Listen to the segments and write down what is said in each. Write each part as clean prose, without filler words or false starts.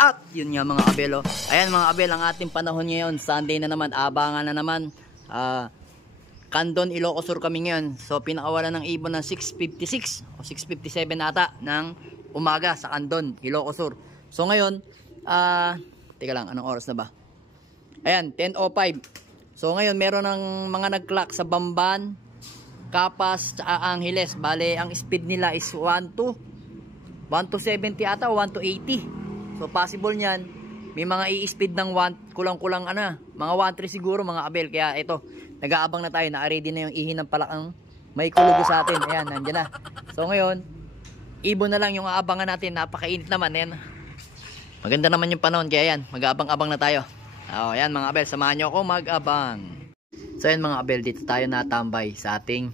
At yun nga mga abel, oh. Ayan mga abel, ang ating panahon ngayon, Sunday na naman, abangan na naman. Candon, Ilocos Sur kami ngayon. So pinakawalan ng ibon ng 6:56 o 6:57 ata ng umaga sa Candon, Ilocos Sur. So ngayon, teka lang, anong oras na ba? Ayan, 10:05. So ngayon meron ng mga nag-clock sa Bamban, Kapas, tsaka Angeles. Bale, ang speed nila is 1 to 70 ata o 1 to 80. So possible niyan, may mga i-speed ng kulang-kulang mga 1-3 siguro mga abel. Kaya ito, nag-aabang na tayo, na-ready na yung ihi ng palakang may kulugo sa atin. Ayan, nandiyan na. So ngayon, ibon na lang yung aabangan natin. Napakainit naman. Ayan. Maganda naman yung panahon, kaya yan, mag-aabang-abang na tayo. Ayan mga abel, samahan nyo ako mag-abang. So ayan mga abel, dito tayo natambay sa ating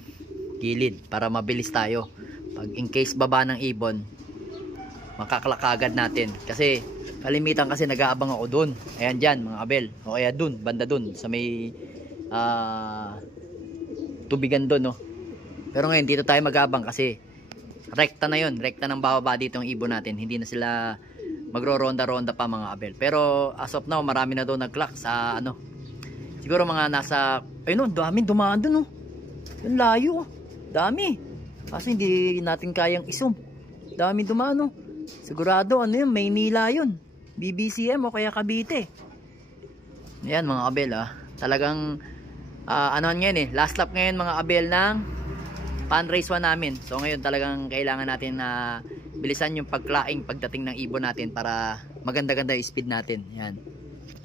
gilid para mabilis tayo. Pag in case baba ng ibon, makaklak agad natin. Kasi kalimitan kasi nag-aabang ako dun. Ayan dyan mga abel. O kaya dun, banda dun sa may tubigan dun, no. Pero ngayon dito tayo mag-aabang kasi rekta na yun. Rekta ng bababa dito ang ibon natin. Hindi na sila magro-ronda-ronda pa mga abel. Pero as of now, marami na doon nag-clock sa siguro mga nasa, ayun, dami dumaan dun, no. Yung layo, dami. Kasi hindi natin kayang isum. Dami dumaan, no. Sigurado yun, Maynila yun, BBCM o kaya Cavite. Ayan mga abel, talagang ngayon last lap ngayon mga abel ng pan race 1 namin. So ngayon talagang kailangan natin na bilisan yung pagklaing pagdating ng ibon natin para maganda-ganda yung speed natin. Ayan,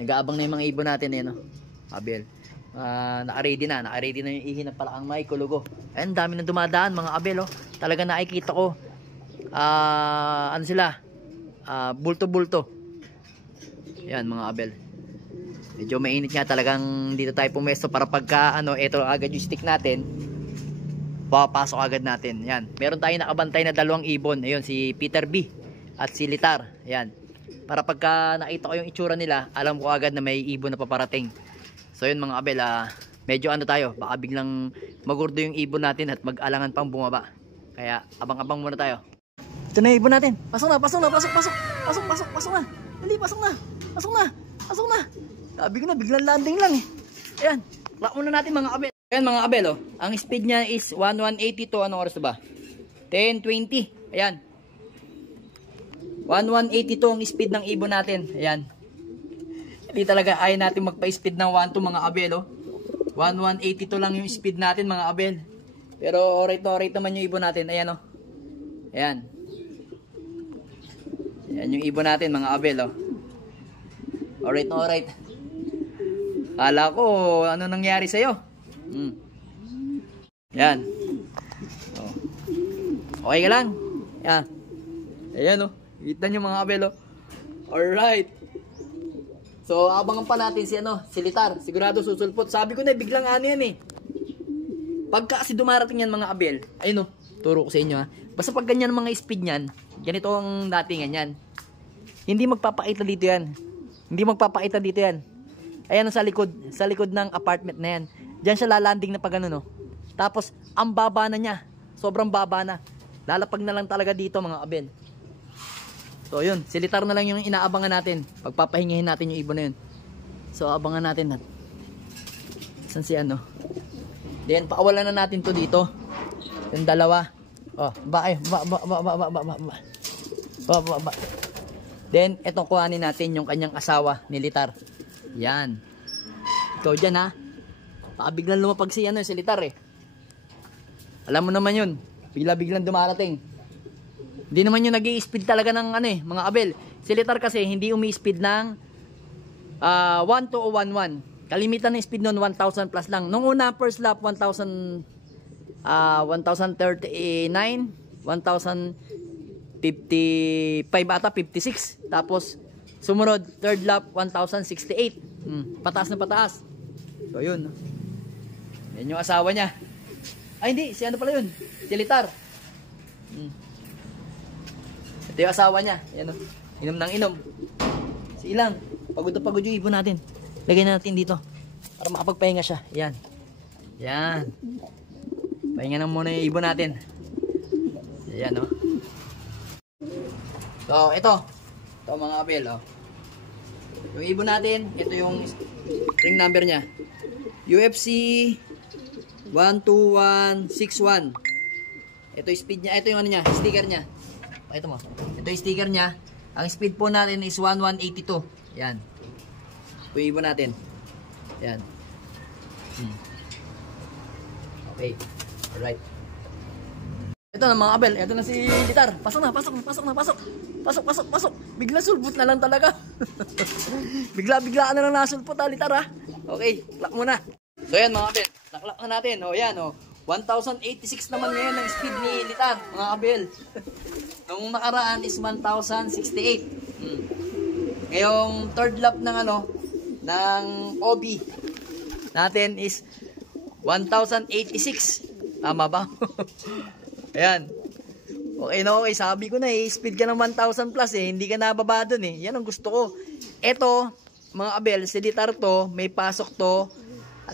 nag-aabang na yung mga ibon natin, no, abel. Naka-ready na yung ihi ng palakang may kulugo. Ayan, dami na dumadaan mga abel, talaga nakikita ko sila, bulto-bulto. Yan mga abel, medyo mainit nga, talagang dito tayo pumesto para pagka ito agad yung stick natin, papasok agad natin. Yan, meron tayong nakabantay na 2 ibon. Ayun, si Peter B at si Litar. Yan, para pagka nakita ko yung itsura nila, alam ko agad na may ibon na paparating. So yun mga abel, medyo tayo, baka biglang magurdo yung ibon natin at mag-alangan pang bumaba. Kaya abang-abang muna tayo. Ito na yung ibon natin. Pasok na. Dali, pasok na. Sabi ko na, biglang landing lang eh. Ayan, lock muna natin mga abel. Ayan mga abel, ang speed niya is 1182. Anong oras na ba? 10:20. Ayan, 1182 ang speed ng ibon natin. Ayan, hindi talaga ayaw natin magpa-speed ng 1 to mga abel, 1182 lang yung speed natin mga abel. Pero alright naman yung ibon natin. Ayan, ayan. Ayan yung ibon natin mga abel, Alright. Kala ko ano nangyari sa'yo. Yan. Okay ka lang. Yan. Ayan, kita nyo mga abel, Alright. So abangan pa natin si Litar. Sigurado susulpot. Sabi ko na biglang yan Pagka kasi dumarating yan mga abel, ayun, turo ko sa inyo, basta pag ganyan mga speed niyan, ganito ang datingan yan. Hindi magpapakita dito yan. Ayan sa likod ng apartment na yan. Diyan siya lalanding na pag Tapos ang baba na niya, sobrang baba na. Lalapag na lang talaga dito mga abel. So yun, si Litar na lang yung inaabangan natin. Pagpapahingahin natin yung ibon na yun. So abangan natin San si Then pakawalan na natin to dito. Yung dalawa. Ba. Then etong kuhanin natin yung kanyang asawa ni Litar. Yan. Ikaw dyan Baka biglang lumapag si Litar Alam mo naman yun. Biglang dumarating. Hindi naman yung nag-i-speed talaga ng mga abel. Si Litar kasi hindi umi-speed ng 1 to 11. Kalimitan ng speed nun 1,000 plus lang. Nung una first lap 1,039, 1,055 ata, 56. Tapos sumunod third lap 1,068. Pataas na pataas. So yun. Yan yung asawa niya. Ay hindi, si pala yun? Si Litar. Ito yung asawa niya. Yan inom ng inom. Si Ilang. Pagod na pagod yung ibon natin. Lagay na natin dito para makapagpahinga siya. Yan. Pahinga na muna yung ibon natin. Ayan So ito mga abel Yung ibon natin, ito yung ring number niya. UFC 12161. Ito yung speed niya, ito yung ano niya, sticker niya. Ito mo. Ito yung sticker niya. Ang speed po natin is 1182. Yan. Ito yung ibon natin. Yan. Okay. Alright. Ito na mga kabel, ito na si Litar. Pasok na. Pasok. Bigla sulpot na lang talaga. Bigla na lang nasulpot ha, Litar ha. Okay, lock muna. So yan mga kabel, lock na natin. O yan o. 1086 naman ngayon ang speed ni Litar, mga kabel. Nung nakaraan is 1068. Ngayong third lap ng ano, ng OB natin is 1086. Tama ba? Ayan. Okay na okay. Sabi ko na speed ka ng 1000 plus hindi ka nababa dun Yan ang gusto ko. Ito, mga kabel, si Litar to, may pasok to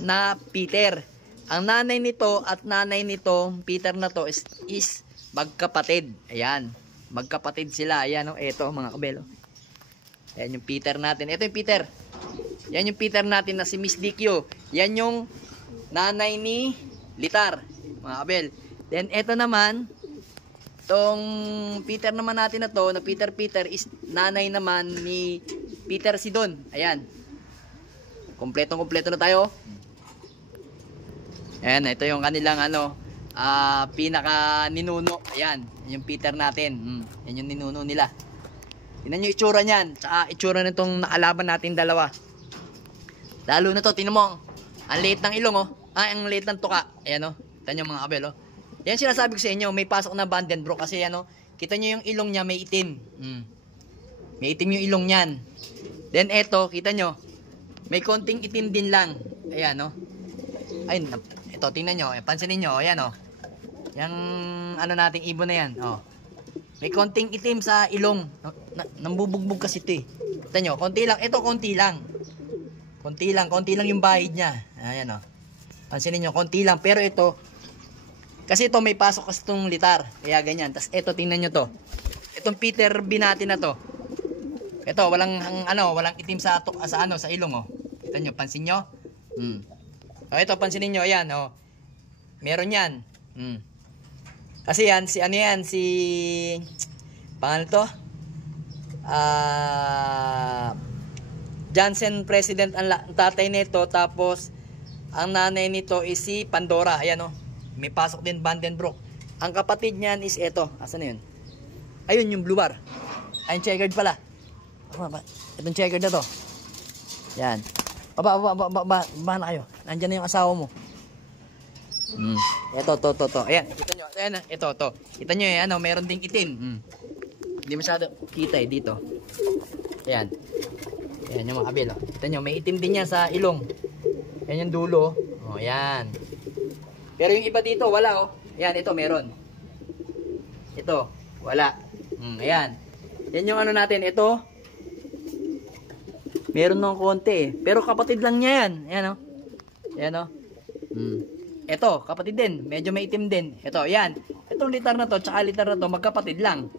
na Peter. Ang nanay nito at nanay nito, Peter na to, is magkapatid. Ayan. Magkapatid sila. Ayan ito mga kabel. Ayan yung Peter natin. Ito yung Peter. Yan yung Peter natin na si Miss DQ. Yan yung nanay ni Litar, mga kabel. Then, ito naman, tong Peter naman natin na to, na Peter is nanay naman ni Peter Sidon. Ayan. Kompletong-kompleto na tayo. Ayan, ito yung kanilang pinaka ninuno. Ayan, yung Peter natin. Yan yung ninuno nila. Tingnan nyo itsura niyan. Tsaka itsura nitong nakalaban natin dalawa. Lalo na to, tingnan mo. Ang liit ng ilong ang liit ng tuka. Ayan tingnan nyo mga kabel Yan sinasabi ko sa inyo, may pasok na Vandenbroek kasi kita nyo yung ilong niya may itim. May itim yung ilong niyan. Then eto, kita nyo, may konting itim din lang. Ayan Ay, ito tingnan nyo, pansinin nyo, ayan Yung nating ibon na yan. May konting itim sa ilong. Nambubugbog kasi ito Kita nyo, konti lang. Ito konti lang. Konti lang yung bahid niya. Ayan pansinin nyo, konti lang. Pero ito, kasi ito may pasok kasi itong Litar. Kaya ganyan. Tapos ito, tingnan nyo to. Itong Peter binati na to. Ito, walang itim sa ilong Kita nyo, pansin nyo. Ito, pansinin nyo, ayan meron yan. Kasi yan, si pangalan to? Johnson President ang tatay nito, tapos ang nanay nito is si Pandora. Ayan may pasok din Vandenbroek. Ang kapatid niyan is ito. Asan na yun? Ayun yung blue bar. Ayun checkered pala. Itong checkered na to. Yan. Baba na kayo. Nandyan na yung asawa mo. Ito. Ayan. Kita nyo. Ayan. Ito. Kita nyo meron ding itim. Hindi masyado kita dito. Ayan. Ayan yung mga kabel. Kita nyo. May itim din yan sa ilong. Yan yung dulo. Ayan. Pero yung iba dito, wala Ayan, ito meron. Ito, wala. Ayan. Yan yung natin. Ito, meron ng konti pero kapatid lang niya yan. Ayan Ayan Ito, kapatid din. Medyo may itim din. Ito, ayan. Itong Litar na to, tsaka Litar na to, magkapatid lang.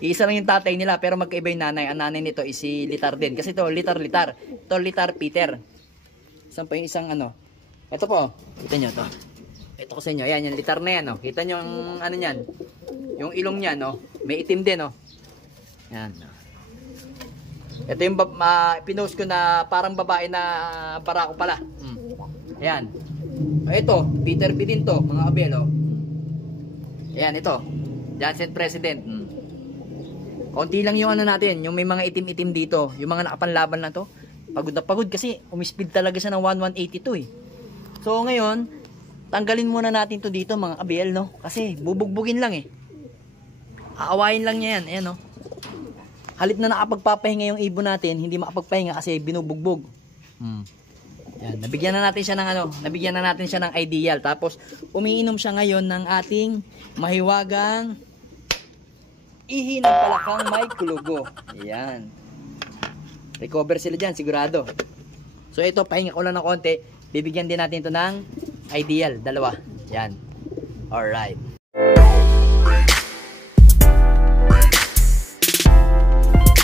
Isa lang yung tatay nila, pero magkaiba yung nanay. Ang nanay nito is si Litar din. Kasi ito, Litar. Ito, Litar Peter. Saan pa yung isang Ito po, kita nyo to. Ito ko sa inyo, ayan, yung Litar na yan Kita nyo yung niyan. Yung ilong niyan may itim din Ayan Ito yung pinost ko na parang babae na barako pala. Ayan. Ito, Peter B din to, mga kabel Ayan, ito. Johnson President. Konti lang yung natin, yung may mga itim-itim dito, yung mga nakapanlaban na to. Pagod na pagod kasi umispeed talaga siya ng 1182 So ngayon, tanggalin muna natin to dito mga kabel kasi bubugbugin lang Aawayin lang niya yan. Ayan Halip na nakapagpapahinga yung ibon natin, hindi makapagpahinga kasi binubugbog. Yan, nabigyan na natin siya ng ideal. Tapos umiinom siya ngayon ng ating mahiwagang ihi ng palakang may kulugo. Ayan. Recover sila dyan, sigurado. So ito, pahinga ko lang ng konti. Bibigyan din natin ito ng ideal, dalawa. Yan. Alright.